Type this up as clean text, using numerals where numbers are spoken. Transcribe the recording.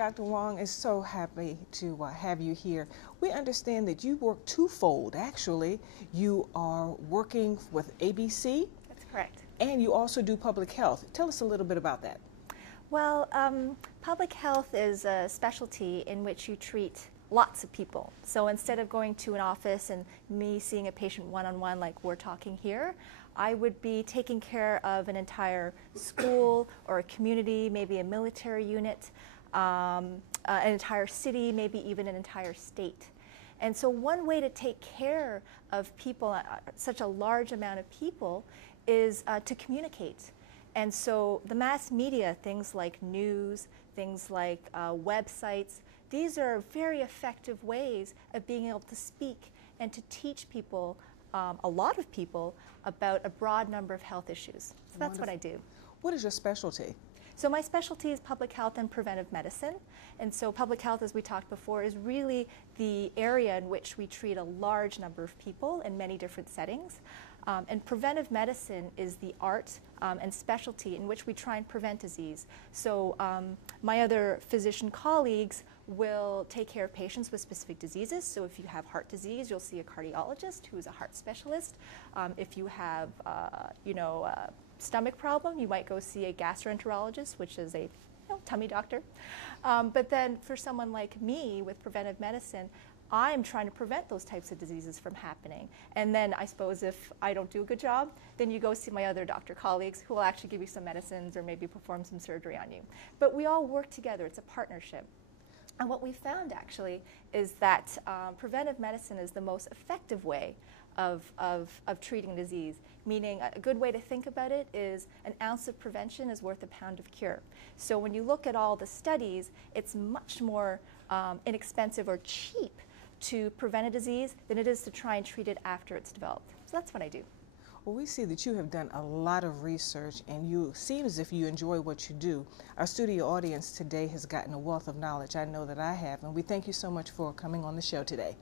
Dr. Wong is so happy to have you here. We understand that you work twofold, actually. You are working with ABC. That's correct. And you also do public health. Tell us a little bit about that. Well, public health is a specialty in which you treat lots of people. So instead of going to an office and me seeing a patient one-on-one like we're talking here, I would be taking care of an entire school or a community, maybe a military unit, an entire city, maybe even an entire state. And so one way to take care of people, such a large amount of people, is to communicate. And so the mass media, things like news, things like websites, these are very effective ways of being able to speak and to teach people, a lot of people, about a broad number of health issues. So that's what I do. What is your specialty? So my specialty is public health and preventive medicine. And so public health, as we talked before, is really the area in which we treat a large number of people in many different settings. And preventive medicine is the art and specialty in which we try and prevent disease. So my other physician colleagues will take care of patients with specific diseases. So if you have heart disease, you'll see a cardiologist who is a heart specialist. If you have, stomach problem, you might go see a gastroenterologist, which is a tummy doctor. But then for someone like me with preventive medicine, I'm trying to prevent those types of diseases from happening. And then I suppose if I don't do a good job, then you go see my other doctor colleagues who will actually give you some medicines or maybe perform some surgery on you. But we all work together. It's a partnership. And what we found actually is that preventive medicine is the most effective way of treating disease, meaning a good way to think about it is an ounce of prevention is worth a pound of cure. So when you look at all the studies, it's much more inexpensive or cheap to prevent a disease than it is to try and treat it after it's developed. So that's what I do. Well, we see that you have done a lot of research and you seem as if you enjoy what you do. Our studio audience today has gotten a wealth of knowledge. I know that I have, and we thank you so much for coming on the show today.